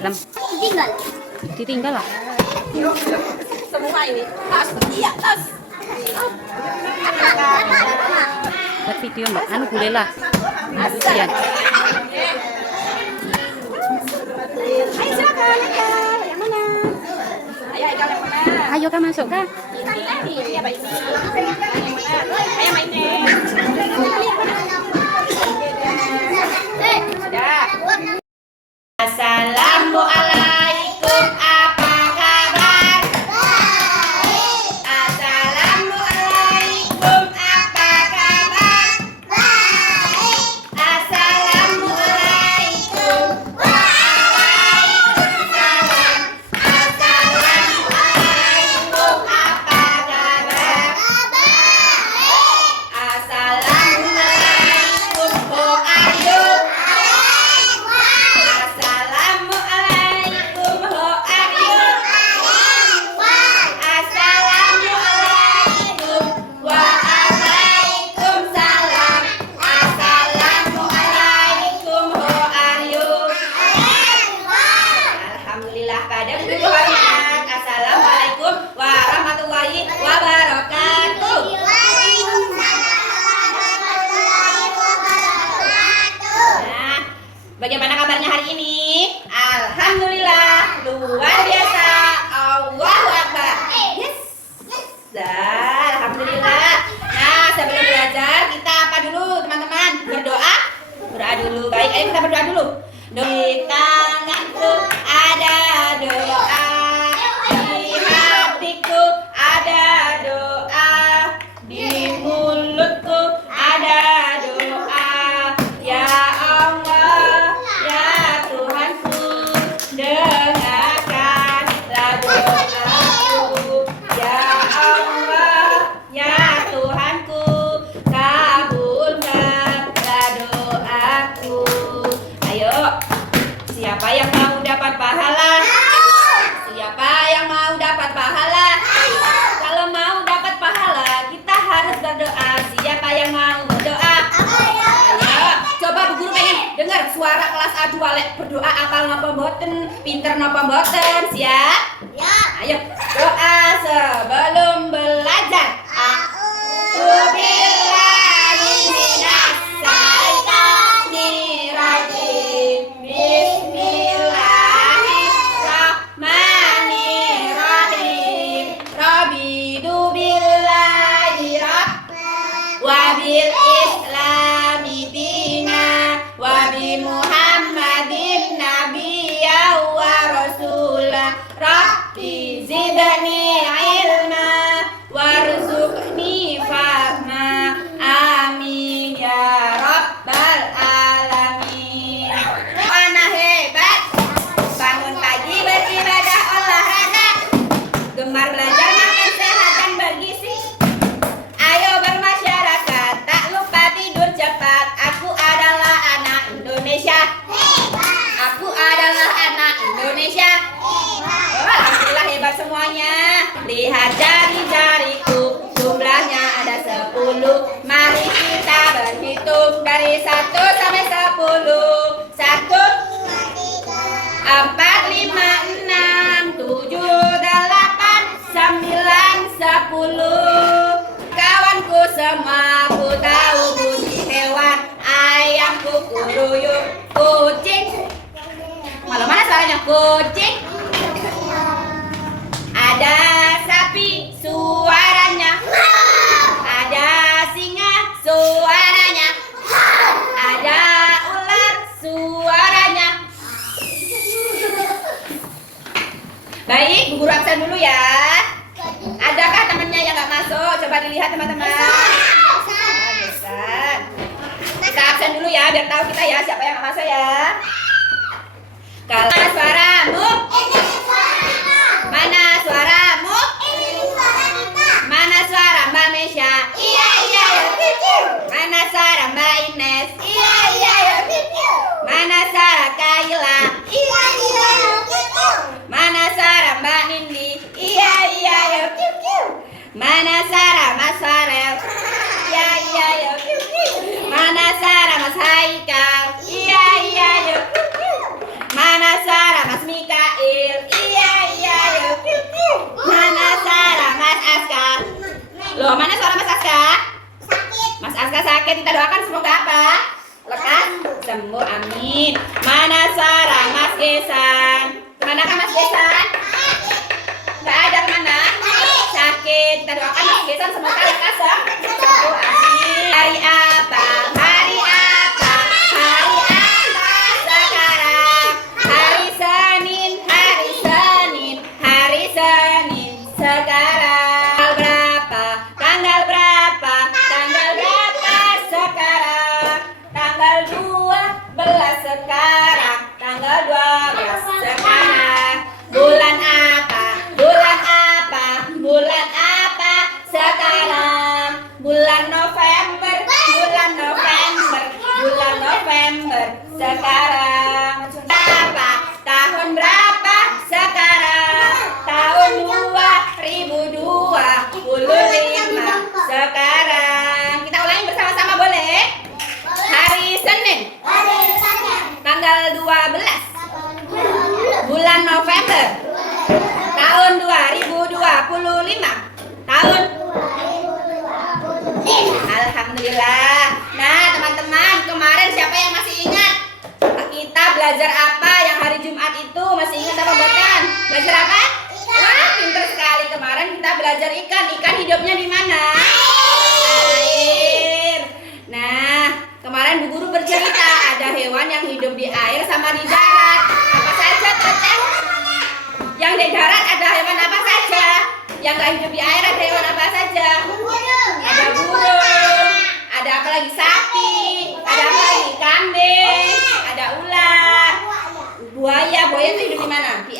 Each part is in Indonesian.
malam. Tinggal. Ditinggal lah. Semua ini tas, iya tas. Buat video mbak, anu boleh lah. Sekian. Ayo silakan, yang mana? Ayo Haikal yang mana? Ayo kak masuk kak. Ini apa ini? Ayo main deh. Sudah. Assalamualaikum, apa kabar? Baik. Assalamualaikum, apa kabar? Baik. Assalamualaikum. Waalaikumsalam. Assalamualaikum, apa kabar? Baik. Assalamualaikum, how are you? Assalamualaikum, how are you? Assalamualaikum, waalaikumsalam. Assalamualaikum, how are you? Alhamdulillah pada guru hormat. Assalamualaikum warahmatullahi wabarakatuh. Nah, bagaimana kabarnya hari ini? Alhamdulillah, luar biasa. Allahu Akbar. Yes. Alhamdulillah. Nah, sebelum belajar kita apa dulu teman-teman? Berdoa? Berdoa dulu. Baik, ayo kita berdoa dulu. Di tanganku ada doa, di hatiku ada doa, di mulutku ada doa. Ya Allah, ya Tuhanku, dengarkanlah doaku. Ya Allah, ya Tuhanku, kabulkanlah doaku. Ayo, siapa yang mau dapat pahala? Siapa yang mau dapat pahala? Kalau mau dapat pahala, kita harus berdoa. Siapa yang mau berdoa? Ayo, coba Bu Guru pengen dengar suara kelas A2 lek berdoa apal napa mboten, pinter napa mboten, siap? Ya. Ayo, doa sebelum belajar. A'udzubillahi minasyaitonirrajim. Bismillahirrahmanirrahim. Raditu billahi wa bil islami dina wa bi Muhammadin nabiyya wa rasulah. Rabbi zidni ilma warzuqni fahma. Amin ya rabbal alamin. Mana hebat, bangun pagi beribadah olahraga, gemar belajar makan sehat dan bergizi. Ayo bermasyarakat, tak lupa tidur cepat. Aku adalah anak Indonesia. Aku adalah anak Indonesia. Oh, alhamdulillah hebat semuanya. Lihat jari-jariku, jumlahnya ada 10. Mari kita berhitung dari 1 sampai 10. 1, 4, 5, 6, 7, 8, 9, 10. Kawanku semua, ku tahu bunyi hewan. Ayam, kukuruyuk, kucing. Malah mana suaranya? Kucing. Ada sapi, suaranya. Ada singa, suaranya. Ada ular, suaranya. Baik, Bu Guru absen dulu ya. Adakah temannya yang nggak masuk? Coba dilihat teman-teman. Besar. Kita absen dulu ya, biar tahu kita ya siapa yang nggak masuk ya. Kalau suaramu, mana suaramu? Mana suara Mbak Mesya? Iya iya ya. Mana suara Mbak Ines? Iya iya ya. Mana suara Kaila? Iya iya ya. Mana suara Mbak Nindi? Iya iya ya. Mana suara Mas Farel? Iya iya ya. Mana suara Mas Haikal? Iya iya ya. Mana suara Mas Mi? Ayo, mana suara Mas Aska? Mas Aska sakit, kita doakan semoga apa? Lekas sembuh, amin. Mana suara Mas Gesan? Kemana kan Mas Gesan? Gak ada, kemana? Sakit, kita doakan Mas Gesan semoga lekas sembuh, amin. Hari apa? Hari apa? Hari apa sekarang? Hari Senin, hari Senin, hari Senin sekarang. Tanggal berapa? Tanggal berapa sekarang? Tanggal 12 sekarang. Tanggal 12 sekarang. Bulan apa? Bulan apa? Bulan apa sekarang? Bulan November. Bulan November. Bulan November sekarang. Apa? Tahun berapa sekarang? Tahun 2025 sekarang. Kita ulangi bersama-sama boleh? Hari Senin. Tanggal 12 bulan November tahun 2025. Tahun Alhamdulillah. Nah teman-teman, kemarin siapa yang masih ingat? Kita belajar apa yang hari Jumat itu? Masih ingat apa buatan? Belajar apa? Wah, pintar sekali. Kemarin kita belajar ikan. Ikan hidupnya di mana? Air. Nah, kemarin Bu Guru bercerita ada hewan yang hidup di air sama di darat. Apa saja, Teteh? Yang di darat ada hewan apa saja? Yang nggak hidup di air ada hewan apa saja? Ada burung. Ada apa lagi? Sapi. Ada apa lagi? Kambing. Ada ular. Buaya. Buaya itu hidup di mana? Di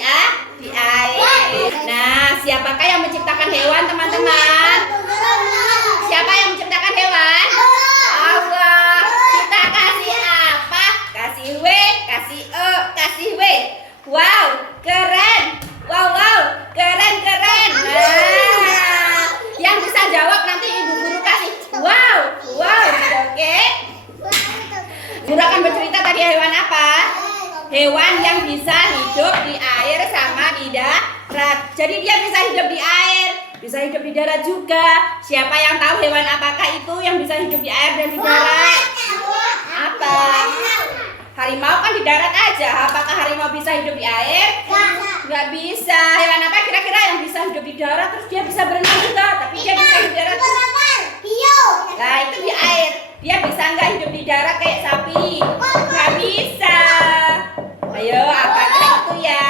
air. Nah, siapakah yang menciptakan hewan, teman-teman? Siapa yang menciptakan hewan? Allah. Kita kasih apa? Kasih W, kasih E, kasih W. Wow, keren. Wow, keren. Nah, yang bisa jawab nanti Ibu Guru kasih wow, oke? Guru akan bercerita tadi hewan apa? Hewan yang bisa hidup di air sama di darat. Jadi dia bisa hidup di air, bisa hidup di darat juga. Siapa yang tahu hewan apakah itu yang bisa hidup di air dan di darat? Apa? Harimau kan di darat aja. Apakah harimau bisa hidup di air? Nggak bisa. Hewan apa kira-kira yang bisa hidup di darat terus dia bisa berenang juga, tapi dia bisa hidup di darat? Nah itu di air. Dia bisa nggak hidup di darat kayak sapi? Nggak bisa. Ayo, apakah itu ya?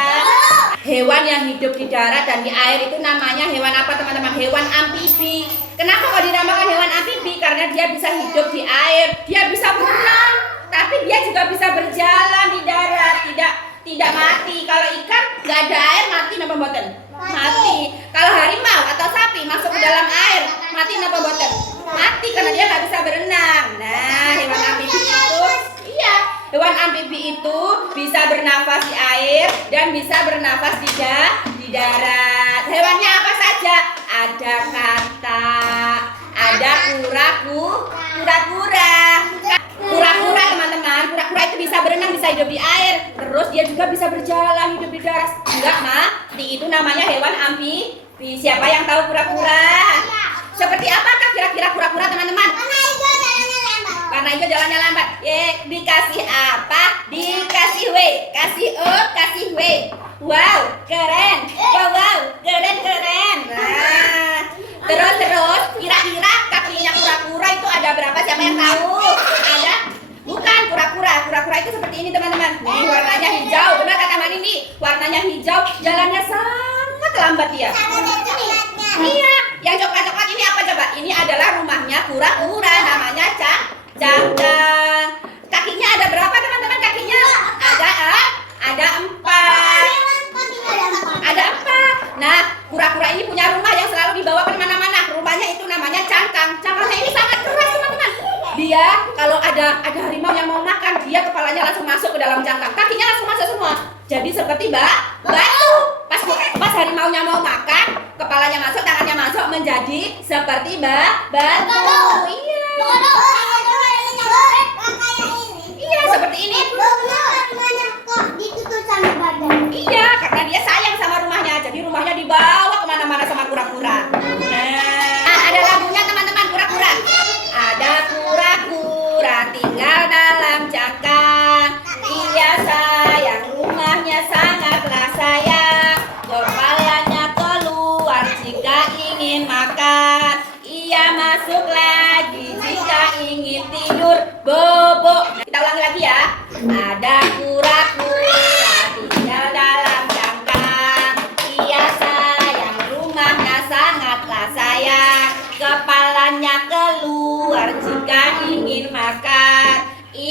Hewan yang hidup di darat dan di air itu namanya hewan apa teman-teman? Hewan amfibi. Kenapa kok dinamakan hewan amfibi? Karena dia bisa hidup di air, dia bisa berenang, tapi dia juga bisa berjalan di darat, tidak mati. Kalau ikan nggak ada air mati napa mboten? Mati. Kalau harimau atau sapi masuk ke dalam air mati napa mboten? Mati karena dia nggak bisa berenang. Nah, hewan amfibi itu hewan amfibi itu bisa bernafas di air dan bisa bernafas di darat. Hewannya apa saja? Ada katak, ada kura-kura. Kura-kura teman-teman, kura-kura itu bisa berenang, bisa hidup di air. Terus dia juga bisa berjalan, hidup di darat. Enggak mati, itu namanya hewan amfibi. Siapa yang tahu kura-kura? Seperti apakah kira-kira kura-kura teman-teman? Warna hijau jalannya lambat. Dikasih apa? Dikasih W. Kasih E, kasih W. Wow, keren. Wow, keren. Nah, terus kira-kira kakinya kura-kura itu ada berapa? Siapa yang tahu? Ada? Bukan kura-kura. Kura-kura itu seperti ini teman-teman. Nih warnanya hijau. Benar kata Manindi? Warnanya hijau, jalannya sangat lambat dia. Iya, yang coklat-coklat ini apa coba? Ini adalah rumahnya kura-kura, namanya cangkang. Kakinya ada berapa teman-teman? Kakinya ada 4. Ada 4. Nah, kura-kura ini punya rumah yang selalu dibawa kemana-mana. Rumahnya itu namanya cangkang. Cangkangnya ini sangat keras teman-teman. Dia kalau ada harimau yang mau makan, dia kepalanya langsung masuk ke dalam cangkang. Kakinya langsung masuk semua. Jadi seperti batu. Pas harimaunya mau makan, kepalanya masuk, tangannya masuk, menjadi seperti batu. Iya, seperti ini. Iya, karena dia sayang sama rumahnya. Jadi rumahnya dibawa kemana-mana sama kura-kura. Nah, ada lagunya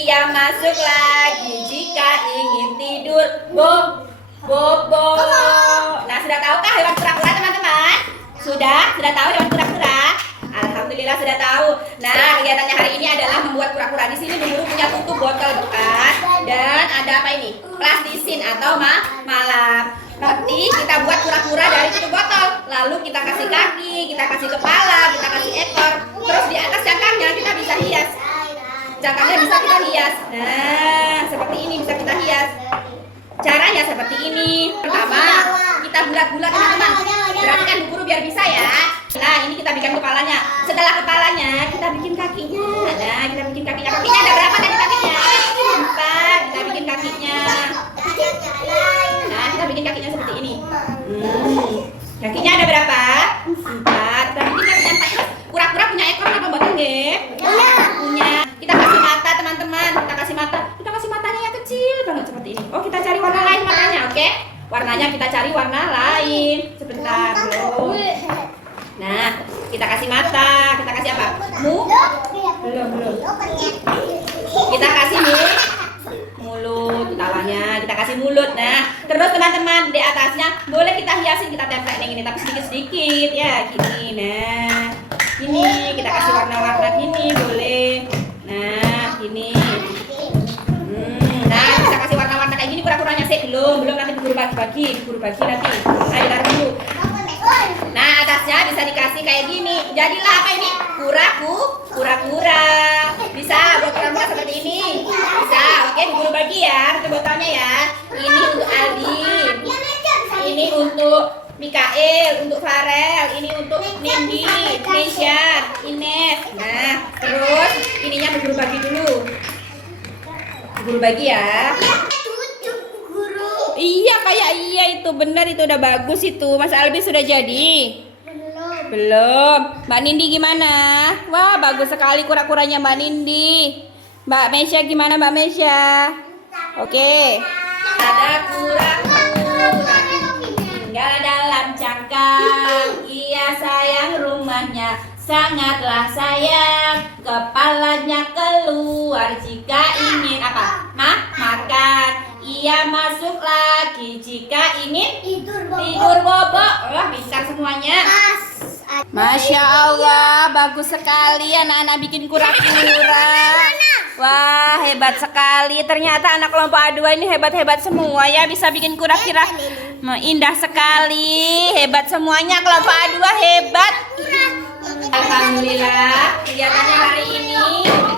Ia masuk lagi jika ingin tidur. Bobo. Nah, sudah tahukah hewan kura-kura teman-teman? Sudah tahu hewan kura-kura? Alhamdulillah sudah tahu. Nah, kegiatannya hari ini adalah membuat kura-kura. Di sini Bu Guru punya tutup botol bekas dan ada apa ini? Plastisin atau malam. Nanti kita buat kura-kura dari tutup botol. Lalu kita kasih kaki, kita kasih kepala, kita kasih ekor. Terus di atas cangkangnya kita bisa hias. Cangkangnya bisa kita hias. Nah, seperti ini bisa kita hias. Caranya seperti ini. Pertama, kita bulat-bulat teman-teman. Berarti kan Bu Guru biar bisa ya. Nah, ini kita bikin kepalanya. Setelah kepalanya, kita bikin kakinya. Nah, kita bikin kakinya. Kakinya ada berapa tadi kakinya? 4. Kita bikin kakinya. Nah, kita bikin kakinya seperti ini. Kakinya ada berapa? 4. Kita bikin kakinya 4. Terus kura-kura punya ekor apa buatan nggih? Punya. Kita kasih mata teman-teman. Kita kasih mata. Kita kasih matanya yang kecil banget seperti ini. Oh, kita cari warna lain matanya, oke? Warnanya kita cari warna lain. Sebentar, belum. Nah, kita kasih mata. Kita kasih apa? Belum. Kita kasih mulut. Tawanya kita kasih mulut. Nah, terus teman-teman di atasnya boleh kita hiasin, kita tempel yang ini tapi sedikit-sedikit ya, gini. Nah, ini kita kasih warna-warna gini boleh. Nah, gini. Nah, kita kasih warna-warna kayak gini kura-kuranya sih. Belum nanti diburu bagi nanti. Ayo taruh dulu. Nah, atasnya bisa dikasih kayak gini. Jadilah apa ini? Kura-kura. Bisa buat kura-kura seperti ini. Bisa. Oke, diburu bagi ya. Itu botolnya ya. Ini untuk Aldi. Ini untuk Mikael, untuk Farel, ini untuk Nindi, Nisha, Ines. Nah, terus ininya diburu bagi dulu. Diburu bagi ya. Iya, kayak iya itu benar, itu udah bagus itu. Mas Albi sudah jadi? Belum. Mbak Nindi gimana? Wah, bagus sekali kura-kuranya Mbak Nindi. Mbak Mesya gimana Mbak Mesya? Oke. Ada kura-kura tinggal dalam cangkang. Ia sayang rumahnya, sangatlah sayang. Kepalanya keluar jika ingin apa? Makan. Ia masuk lagi jika ingin tidur bobo. Wah, pintar semuanya. Masya Allah, bagus sekali anak-anak bikin kura-kura. Wah, hebat sekali. Ternyata anak kelompok A2 ini hebat-hebat semua ya, bisa bikin kura-kura. Indah sekali. Hebat semuanya, kelompok A2 hebat. Alhamdulillah, kegiatannya hari ini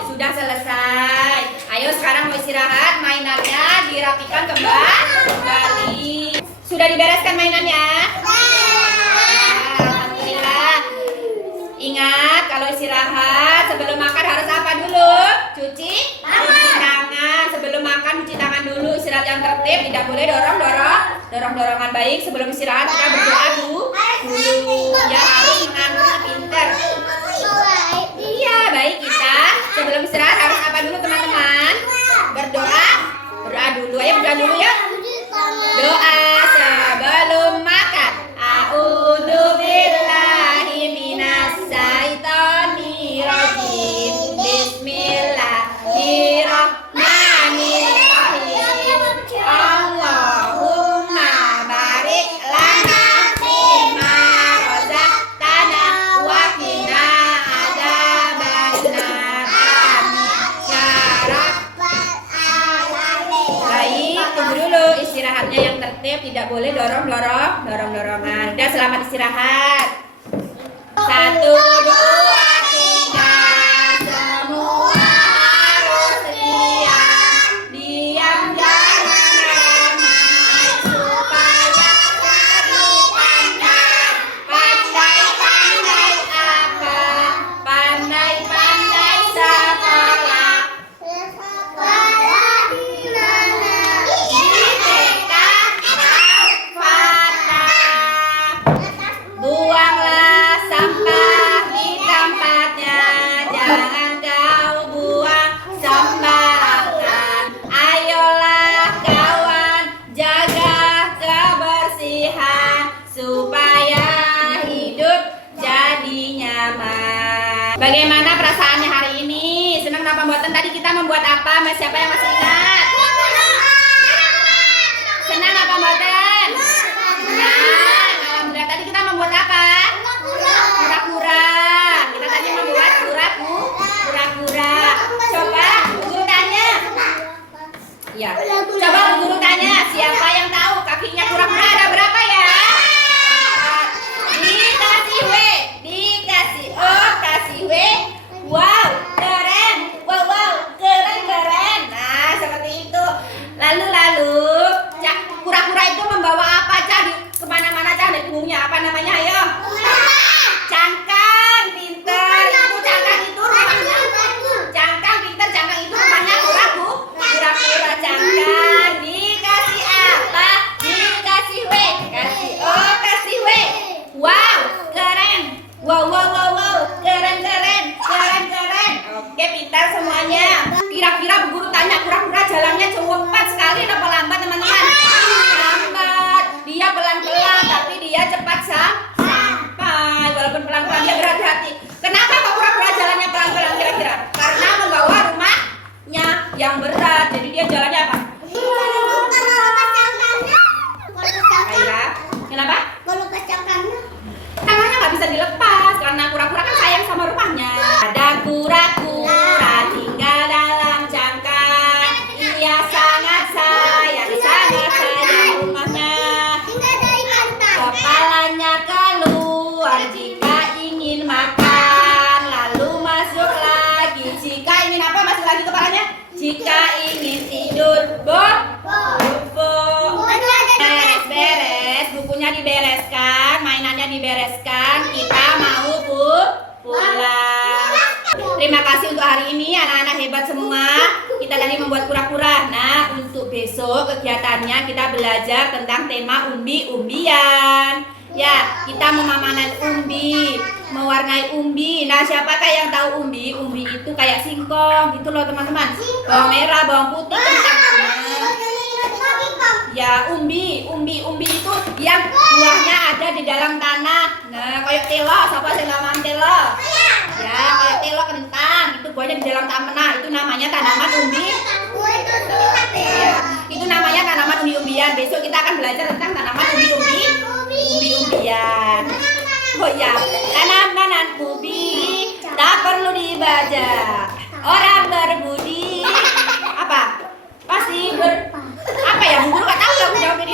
sudah selesai. Ayo sekarang mau istirahat, mainannya dirapikan kembali. Sudah dibereskan mainannya? Alhamdulillah. Ingat kalau istirahat sebelum makan harus apa dulu? Cuci tangan. Sebelum makan cuci tangan dulu. Istirahat yang tertib, tidak boleh dorong-dorongan. Baik, sebelum istirahat kita berdoa dulu. Ya, harus mengaturnya pintar. Iya, baik, kita sebelum istirahat harus apa dulu teman-teman? Berdoa dulu. Ayo berdoa dulu ya. Doa sebelum makan. A'udzubillahi minasyaitonirrajim. Bismillahirrahmanirrahim. Allahumma barik lana fima razaqtana wa qina adzabannar. Baik, tunggu dulu istirahatnya yang tertib, tidak boleh dorong-dorongan. Udah, selamat istirahat. 1, 2, 3. Semua harus diam jangan ramai supaya lebih pandai. Pandai apa? Pandai sekolah. Buanglah sampah di tempatnya, jangan kau buang sembarangan. Ayolah kawan, jaga kebersihan supaya hidup jadi nyaman. Bagaimana perasaannya hari ini? Senang apa buatan tadi kita membuat apa? Mas siapa yang masih ingat? Senang apa mboten? Senang. Alhamdulillah, tadi kita membuat apa? Kura-kura. Kita tadi membuat kura-kura. Coba guru tanya. Ya. Coba guru tanya, siapa yang tahu kakinya kura-kura ada berapa ya? Dikasih W, dikasih O, kasih W. Wow, keren. Wow, keren. Nah, seperti itu. Lalu, kura-kura itu membawa apa, Cah? Kemana-mana, Cah? Di punggungnya apa namanya? Ayo. Cangkang, pinter. Itu cangkang itu rumahnya. Cangkang, pinter. Cangkang itu rumahnya kura-kura cangkang. Dikasih apa? Dikasih W. Kasih O, kasih W. Wow, keren. Wow, keren. Oke, pintar semuanya. Kira-kira Bu Guru tanya, kura-kura jalannya cepat sekali apa lambat, teman-teman? Lambat. Dia pelan-pelan, tapi dia cepat sampai. Walaupun pelan-pelan, dia berhati-hati. Kenapa kok kura-kura jalannya pelan-pelan kira-kira? Karena membawa rumahnya yang berat. Jadi dia jalannya apa? Ayolah. Kenapa? Tangannya nggak bisa dilepas karena kura-kura kan sayang sama rumahnya. Ada kura-kura tinggal dalam cangkang. Ia sangat sayang rumahnya. Kepalanya keluar jika ingin makan, lalu masuk lagi jika ingin apa? Masuk lagi kepalanya. Jika ingin tidur, bobo. Beres, bukunya dibereskan, mainannya dibereskan, kita mau pulang. Terima kasih untuk hari ini anak-anak hebat semua. Kita tadi membuat kura-kura. Nah, untuk besok kegiatannya kita belajar tentang tema umbi-umbian. Ya, kita memanen umbi, mewarnai umbi. Nah, siapakah yang tahu umbi? Umbi itu kayak singkong gitu loh, teman-teman. Bawang merah, bawang putih, kentang. Ya, umbi itu yang buahnya ada di dalam tanah. Nah, kayak telo, siapa sih namanya telo? Ya, kayak telo kentang, itu buahnya di dalam tanah. Itu namanya tanaman umbi. Ya, itu namanya tanaman umbi-umbian. Besok kita akan belajar tentang tanaman umbi-umbian. Oh ya, tanaman umbi tak perlu dibajak. Orang berbudi apa? Pasti apa ya? Bu Guru nggak tahu, aku jawab ini.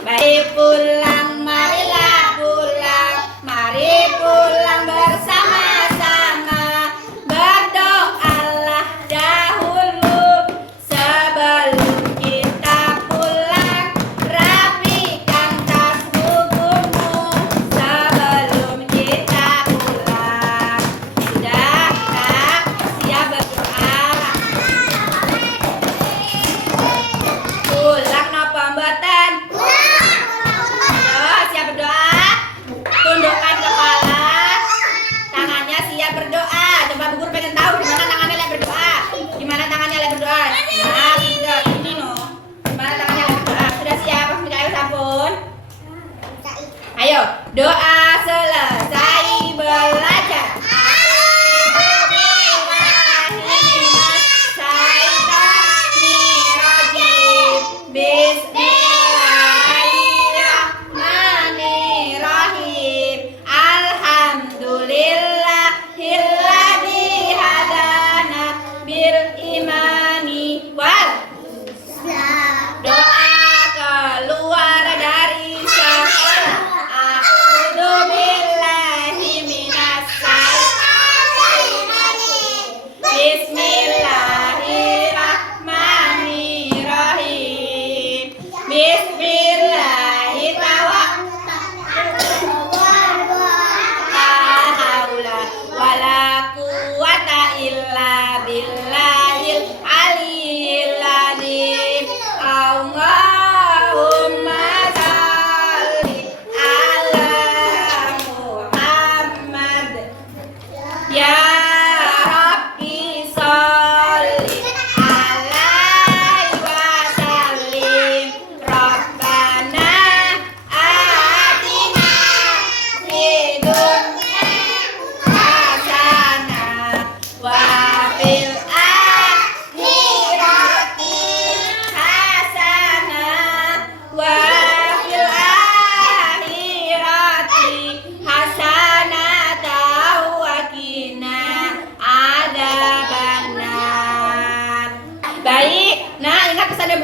Baik, pulang, marilah pulang, mari pulang bersama-sama. Berdoalah dahulu sebelum kita pulang. Rapikan tas bukumu sebelum kita pulang. Sudah, siap berdoa.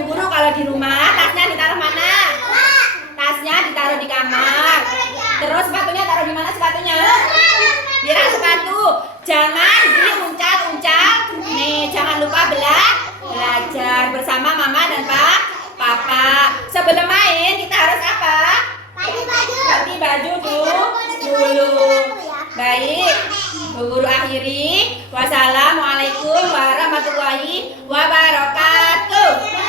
guru kalau di rumah tasnya ditaruh mana? Tasnya ditaruh di kamar. Terus sepatunya taruh di mana sepatunya? Di rak sepatu. Jangan diuncal-uncal. Nih, jangan lupa belajar bersama mama dan papa. Sebelum main kita harus apa? Ganti baju dulu. Baik, Bu Guru akhiri. Wassalamualaikum warahmatullahi wabarakatuh.